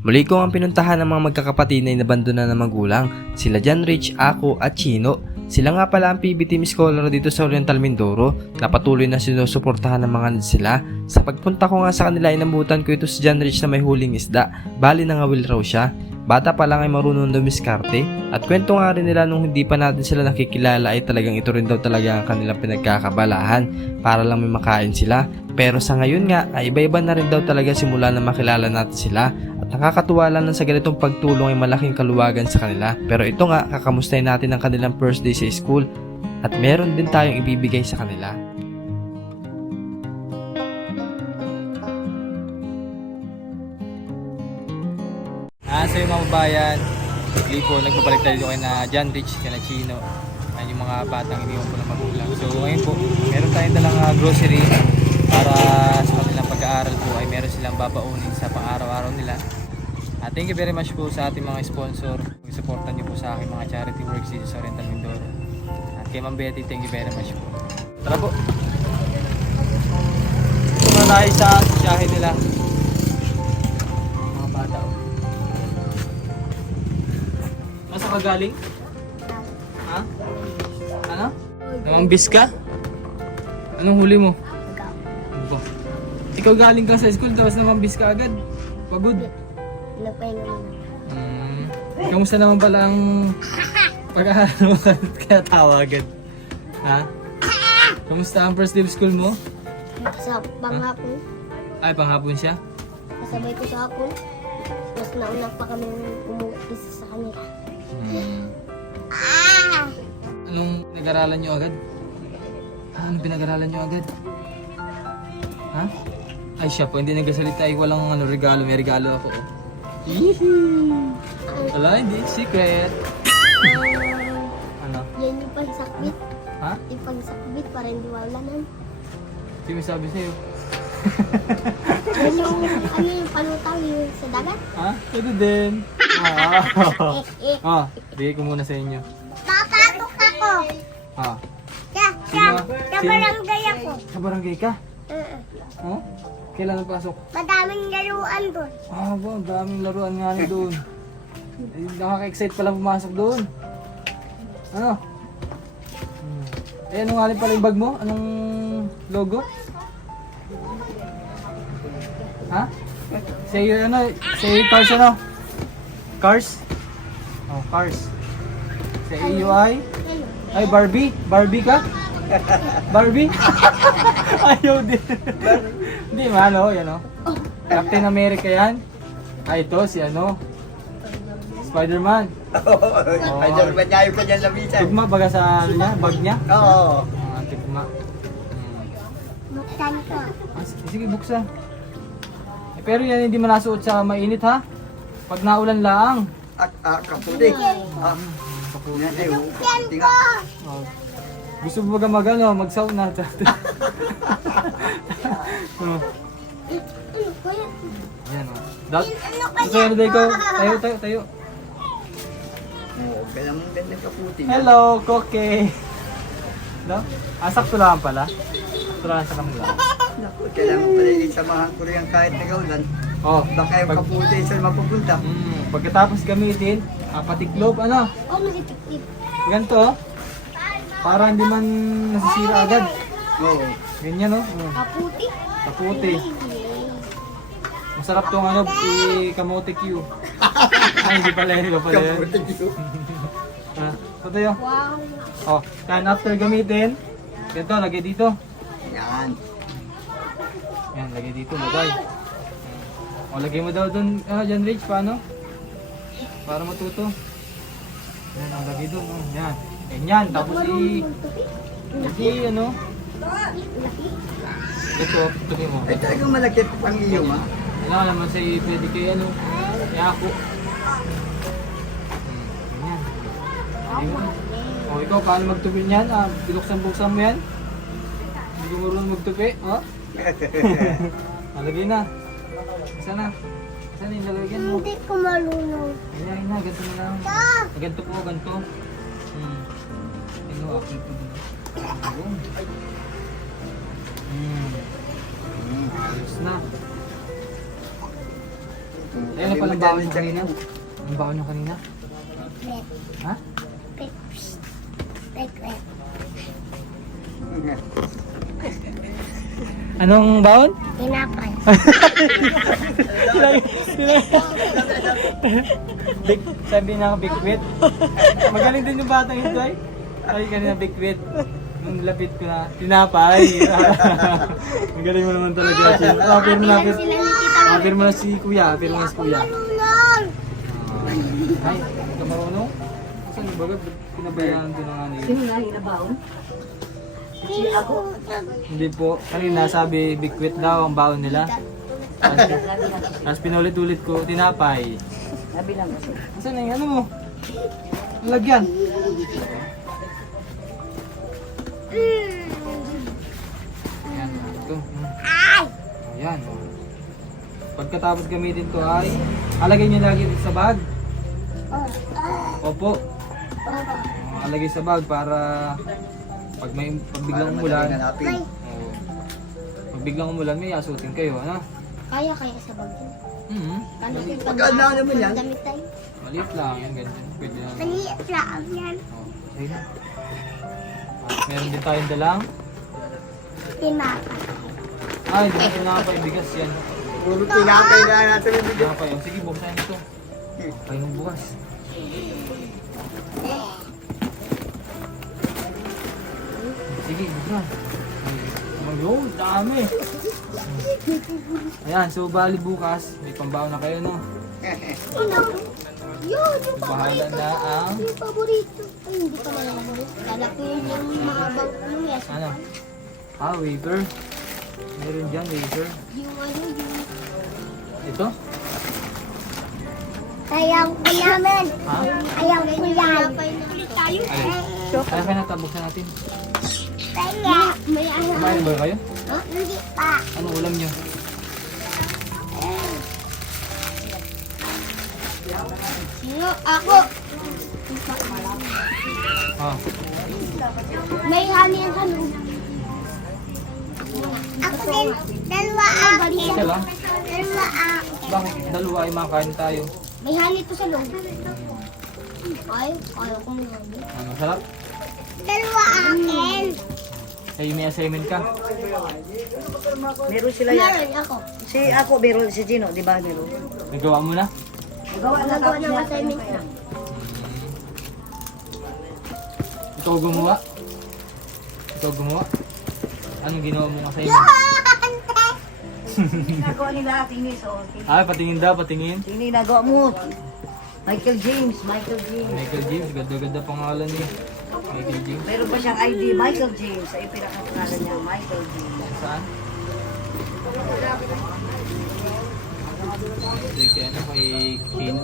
Muli ko ang pinuntahan ng mga magkakapatid na inabandona ng magulang, sila John Rich, ako at Chino. Sila nga pala ang PB Team Scholar dito sa Oriental Mindoro na patuloy na sinusuportahan ng mga needs sila. Sa pagpunta ko nga sa kanila, inabutan ko ito si John Rich na may huling isda, bali nangawil raw siya. Bata pa lang ay marunong dumiskarte at kwento nga rin nila nung hindi pa natin sila nakikilala ay talagang ito rin daw talaga ang kanilang pinagkakabalahan para lang may makain sila. Pero sa ngayon nga ay iba-iba na rin daw talaga simula na makilala natin sila at nakakatuwa lang na sa ganitong pagtulong ay malaking kaluwagan sa kanila. Pero ito nga, kakamustahin natin ang kanilang first day sa school at meron din tayong ibibigay sa kanila. So yung mga babayan, po nagbabalik tayo kay na John Rich, kay na Chino. Ayan yung mga batang iniwan po ng magulang. So ngayon po, meron tayong dalang grocery para sa kanilang pag-aaral po ay meron silang babaunin sa pang-araw-araw nila. Thank you very much po sa ating mga sponsor. Supportan niyo po sa aking mga charity works dito sa Oriental Mindoro. At kay Ma'am Betty, thank you very much po. Tara po! Ito na tayo sa sasyahin nila. Mga bata. Nasa ka galing? Ha? Ano? Namambis ka? Anong huli mo? Ikaw galing ka sa school tapos namambis ka agad? Pagod? Napahinga naman. Kamusta naman pala ang pag-aaral mo kaya tawa agad? Ha? Kamusta ang first day of school mo? Sa panghapon, Ay, panghapon siya? kasabay ko sa hapon. Mas nauna pa kami umuupis sa kanila. Anong pinag-aralan nyo agad? Anong pinag-aralan nyo agad? Ha? Ay siya po, hindi nagsasalita ay walang regalo, may regalo ako. Wala, hindi, secret. Ano? Yan yung pagsakbit. Ha? Yung pagsakbit para hindi walanan. Sino may sabi sa'yo? Yan yung, ano yung palutang yung sa dagat. Ha? Pwede din. Bigay ko muna sa inyo. Papatok ako. Sino? Sa barangay ako. Sa barangay ka? Oh? Kailan napasok? Madaming laruan doon. Ba, daming laruan nga rin doon. Nakaka-excite pala pumasok doon. Ano? Eh, ano nga rin pala yung bag mo? Anong logo? Ha? Say ano? Say Cars ano? Cars? Oh, Cars. Say AUI? Ay, Barbie? Barbie ka? Barbie? Ayaw din. Hindi man, oh, yan oh. Captain America yan. Ay, ito si ano? Spider-Man. Spider-Man niya yung kanyang lamisan. Tugma baga sa ano niya? Bag niya? Oo. Tugma. Buksan ko. Sige, buksan. Pero yan hindi manasuot sa mainit ha? Pag naulan lang. Kaputik. Yan ay, tinga. Oh. Gusto mo baga mag-sauna? Oh. Yan o. Gusto mo na ikaw? Tayo. Oo, kaya mong ganda kaputik. Hello, Koke. No? Sakto lang pala. Sakto lang sa kanila. Naku, kailangan pala isamahan ko rin kahit nagaulan. Oh, Baka yung kaputik saan mapupunta. pagkatapos gamitin, patiklop, ano? Oh, nagtitip. Ganito, oh. Para hindi man nasisira agad. Oo. Ganyan, no? Oh. Kaputi. Kaputi. Masarap tong ano, kamote Q. Ay, hindi pala yun, iba pala yun. Kaputik yun. Ito tayo. Wow. Oh, then after gamitin, ganito, lagay dito. Yan. Yan, lagay dito, lagay. O, lagay mo daw dun, John Rich, paano? Para matuto. Yan, lagay dun, yan. Ganyan, tapos ano? Ito, tuloy mo. Ay talagang malaki pang iyo, ma. Wala naman sa pwede kay ano, kaya ako. Ganyan. Ayun. O, ikaw, paano magtupi niyan? Binuksan-buksan mo yan? Hindi ko marunong magtupi, oh? Nalagay na. Isa na. Saan yung lalagyan mo? Hindi ko marunong. Ganyan na, ganito na lang. Ganito po, ganito. Ano, ako ito din. Ayos na. Eh, ano palang baon nyo kanina? Ang baon nyo kanina? Red. Ha? Red. Anong baon? Tinapay. Big, sabi na ako bikwit. Magaling din yung batang ito ay. Ay, kanina bikwit. Nung lapit ko na, tinapay. Magaling mo naman talaga. Apir mo na, apir mo na si kuya. Apir mo na si kuya. Ay, hindi ka marunong? Saan yung baga? Pinabayaan ko na nga niyo. Sino nga hinabaon? Si ako. Hindi po. Kanina sabi, bikwit daw ang baon nila. Tapos pinulit-ulit ko, tinapay. Sabi lang kasi. Saan na yung ano mo? Ang lagyan. Ayan, ito. Ayan. Oh. Pagkatapos gamitin to ay, alagay nyo lagi sa bag. Opo. Alagay sa bag para pag biglang umulan, Hanapin. oh, pag biglang umulan, may asutin kayo, ano? Kaya sa bagyo. Paano yung Maganda naman yan. damit tayo? Maliit lang, yan, ganyan. Pwede lang. Maliit lang yan. Oh, sige na. Meron din tayong dalang. Tinapay. Ay, dalang tinapay, bigas yan. Puro tinapay na natin yung bigyan. Tinapay, oh, sige, buksan ito. Kayo ng bukas. Sige, buksan. Ayun, dami. Ayan, so bali bukas, may pambaon na kayo, no? Yun, yung Bahala na ang, yung paborito. Ay, hindi pa naman. Lalapin yung mahabang yes. ano? Waiver. Meron dyan, waiver. Yung ano, yung... Ito? Ayaw ko naman. Ha? Ayaw ko yan. Tayo. Alin? Kaya kayo natabuksan natin. Kaya. May ayaw. Kumain ba kayo? Ha? Hindi pa. Anong ulam nyo? Sino? Ako. Ah, May honey yan sa loob. Ako din. Dalawa akin. isa lang. Dalawa akin. Bakit? Dalawa ay makain tayo. May honey to sa loob. Ay, ayaw ko may honey. Ano, sarap? Dalawa akin. Kayo may assignment ka? Meron sila yan. Meron ako. Si ako, meron si Gino, di ba meron? Nagawa mo na? Gawa na Nagawa tapos ng niya. assignment ko. Ikaw gumawa? Ikaw gumawa? Anong ginawa mong assignment? Ginagawa nila tinis, oh. Patingin daw, patingin. Sino ginagawa mo? Michael James. Michael James, ganda-ganda pangalan niya. Michael James. Meron pa siyang ID, Michael James. Ay, pinakapangalan niya, Michael James. Saan? Sige, ano kay Kino?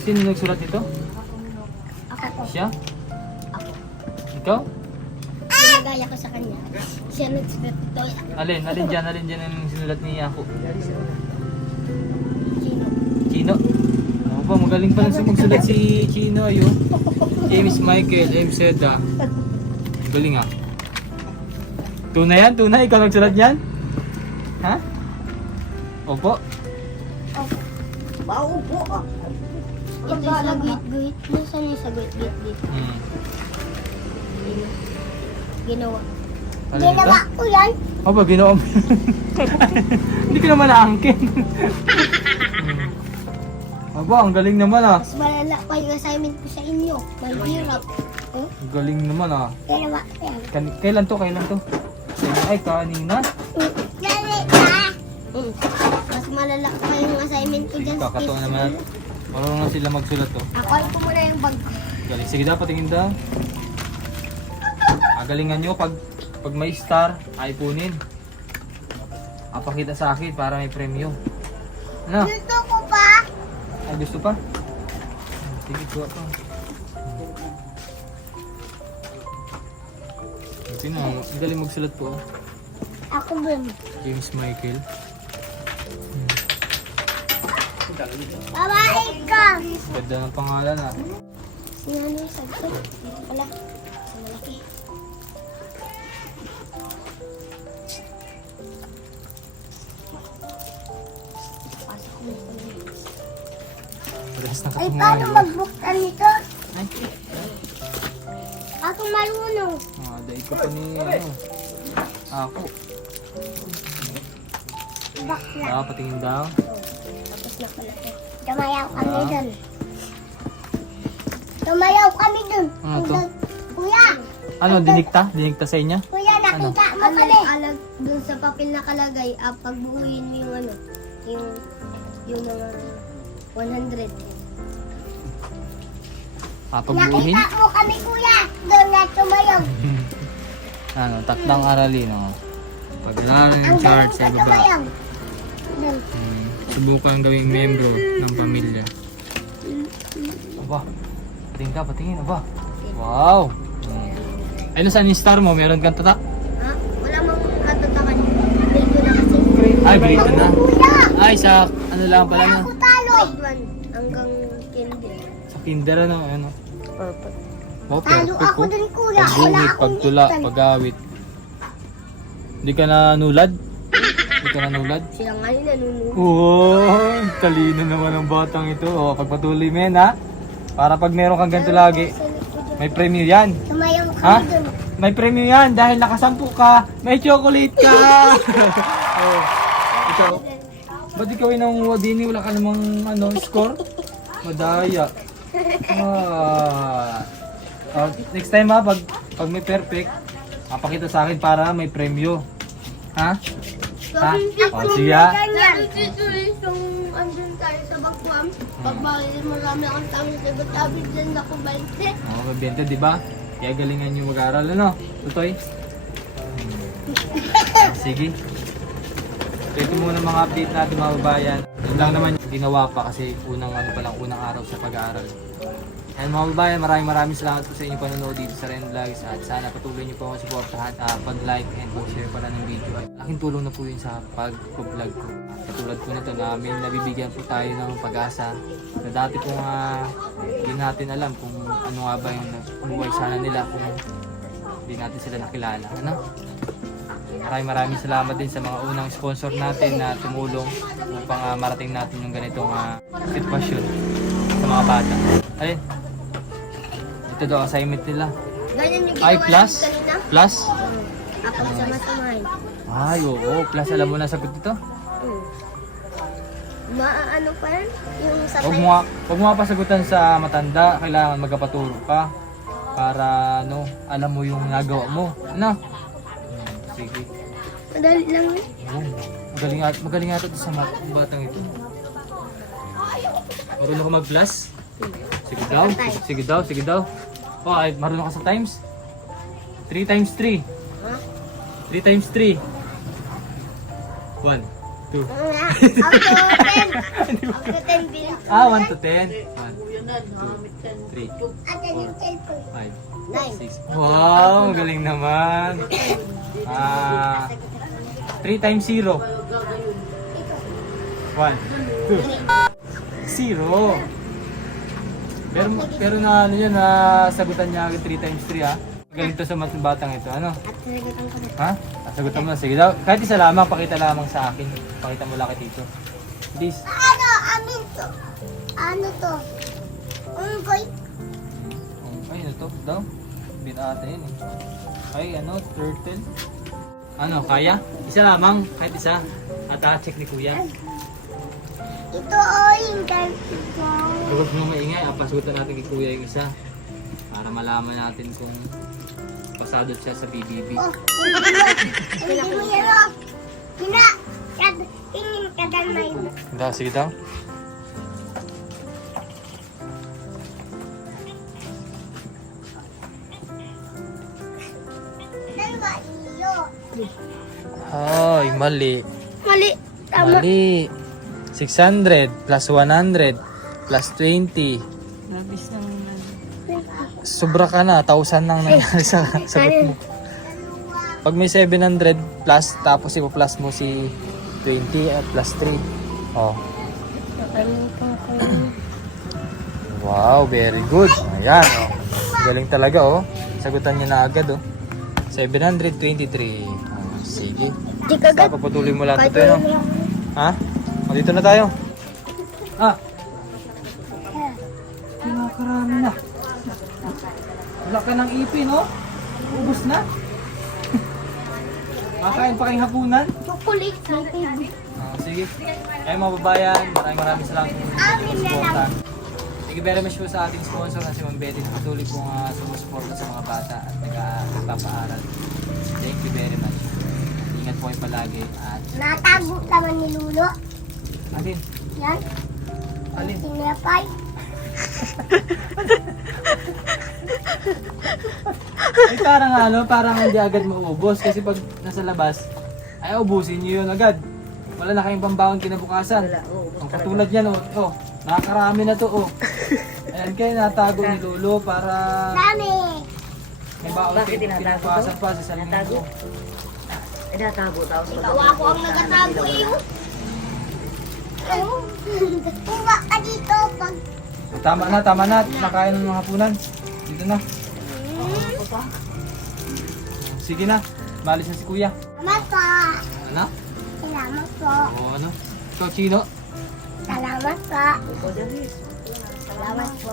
Sino nagsulat ito? Ako po. Siya? Ikaw? Ginagaya ko sa kanya. Siya nagsulat ito. Alin dyan ang sinulat ni Ako? Sino? Chino? Ako pa, magaling pa lang magsulat si Chino, ayun. James Michael M. Seda. Galing ah. Tunay yan? Tunay? Ikaw nagsulat yan? Ha? Opo? Maupo ah. Ito sa guhit-guhit. Nasaan yung sa guhit-guhit? Ginawa. Alin ito? ko yan. Opo, ginawa mo. Hindi ko naman naangkin. Aba, ang galing naman ah. Mas malala pa yung assignment ko sa inyo. Mahirap. Oh, Ang galing naman ah. dalawa yan. Kailan to? Ay, kanina. Dali ka! Mas malala pa yung assignment ko dyan sa Kakatawa teacher. naman. Marunong na sila magsulat to. Ako, ito muna yung bag ko. Galing. Sige daw, patingin daw. Galingan nyo pag may star, ay punin. Pakita sa akin para may premyo. Ano? Gusto ko pa! Ay, gusto pa? Sige, kuha pa. Sino? Ang galing magsulat po. Ako din. James Michael. Babae ka! Ganda ng pangalan ah. Sino yung sagot? Wala. Sa malaki. Lakas ng Ay, katawan paano mo. magbuksan nito? Ay, Ako marunong. daig ko pa ni ano. Ako. Bakla. Patingin daw. Tapos na pala to. Tumayaw kami dun. Tumayaw kami dun. Ano to? Kuya! Ano, dinikta? Dinikta sa inyo? Kuya, nakita mo kami. Alag dun sa papel nakalagay, pagbuuin mo yung ano, yung mga 100. Papabuhin? Nakita mo kami, kuya. Doon na tumayaw. Ano, tatlong aralin, oh. Pag-aaral ng chart sa ibaba. Tumayaw. Doon. Subukan gawing membro ng pamilya. Aba, patingin, aba. Wow! Ano saan yung star mo? Meron kang tata? Ha? Wala mang katatakan. Grade ko na kasi. Ay, grade na. Kuya! Ay, sa ano lang pala na. Ako talo. Grade 1 hanggang candy. Sa kinder, ano. Purple. Oh, Talo perfect ako oh. dun, kuya. Wala Pagguhit, akong pagtula, itan. pag-awit. Hindi ka nanulad? Hindi ka nanulad? Sila nga yung nanunod. Oo, talino naman ang batang ito. O, pagpatuloy mo yan, ha? Para pag meron kang ganito lagi, may premyo yan. Tumayaw Ha? kami dun. May premyo yan dahil nakasampu ka. May chocolate ka. Oh, ikaw. Ba't ikaw inangunguha din? Wala ka namang score? Madaya. Next time ha, pag may perfect, papakita sa akin para may premyo. Ha? Ha? O, sige ha? Yung andun tayo sa Bagwam, pagbalik marami akong tanong sa Batabid din ako 20. Oo, mabenta, di ba? Kaya galingan nyo mag-aaral, ano? Tutoy? Sige. So, ito muna mga update natin mga babayan. Yun lang naman yung ginawa pa kasi unang araw sa pag-aaral. And mga babayan, maraming salamat po sa inyong panonood dito sa Ren Vlogs at sana patuloy niyo po ako supportahan, pag-like and share pala ng video. At laking tulong na po yun sa pag-vlog ko. Katulad po nito na may nabibigyan po tayo ng pag-asa na dati po nga hindi natin alam kung ano nga ba yung buhay sana nila kung hindi natin sila nakilala. Ano? Maraming salamat din sa mga unang sponsor natin na tumulong upang marating natin yung ganitong sitwasyon sa mga bata. Ayun. Ito daw assignment nila. Ganyan yung Ay, ginawa plus? namin kanina. Plus? Ako sa masamahin. Ay, oo. Plus, alam mo na sagot ito? Maaano pa yan? Yung sa Huwag mo pasagutan sa matanda. Kailangan magkapaturo ka. Para, alam mo yung nagawa mo. Ano? Sige. Madali lang yun. Magaling ata ito sa batang ito. Marunong ka mag-plus? Sige daw. Oh, ay, marunong ka sa times? 3 times 3. Ha? 3 times 3. 1, 2. Up to 10. Up to 10 bilang. 1 to 10. 1, 2, 3, Ate yung cellphone. 5, 6. Wow, galing naman. 3 times 0. 1, 2, 0. Pero na yun, sagutan niya agad 3 times 3 ha. Magaling to sa batang ito, ano? At sinagutan ko na. Ha? Sagutan mo na, sige daw. Kahit isa lamang, pakita lamang sa akin. Pakita mo lang kay Tito. Please. Ano? Amin to. Ano to? Unggoy. Ay, ano to? Daw? Hindi na ata yun eh. Ay, turtle. Ano, kaya? Isa lamang, kahit isa. At check ni Kuya. Ito yung ganito. Huwag mo maingay, pasugutan natin kay Kuya yung isa. Para malaman natin kung pasado siya sa BBB. Oh, hindi mo yan o. Tingin ka dan may. Sige daw. Dalawa ilo. Ay, mali. Mali. Mali. 600 plus 100 plus 20. Sobra ka na, 1,000 lang nangyari sa sagot mo. Pag may 700 plus, tapos ipa-plus mo si 20 at plus 3. Oh. Wow, very good. Ayan, oh. Galing talaga, oh. Sagutan niya na agad, oh. 723. Oh, sige. Di kagat. Papatuloy mo lang ito, no? Ha? O, dito na tayo. Napakarami na. Laki ng ipin, no? Ubus na. Makain pa kayong hapunan? Chocolate. My favorite. Sige. Ay mga babayan, maraming salamat po sa suporta. Thank you very much po sa ating sponsor na si Ma'am Betty. Patuloy pong sumusuporta sa mga bata at nagpapaaral. Thank you very much. Ingat po kayo palagi at Natago naman ni Lulo. alin? Yan. Alin? Tinapay. Ay parang hindi agad maubos kasi pag nasa labas, ay ubusin nyo yun agad. Wala na kayong pambaon kinabukasan. Wala, oo. Ang katulad yan, nakakarami na to, Ayan kayo, natago ni Lolo para Dami. may baon Bakit kayo tinatago kinabukasan to? pa sa saling Natago? linggo. Ay, natago. Tapos Ikaw ako ang nagatago iyo. Tuwa ka dito pag... Tama na, nakain ng mga hapunan. Dito na. Sige na, malis na si Kuya. Salamat po. Ano? Salamat po. O ano? Ikaw, Chino? Salamat po. ikaw, David. Salamat po.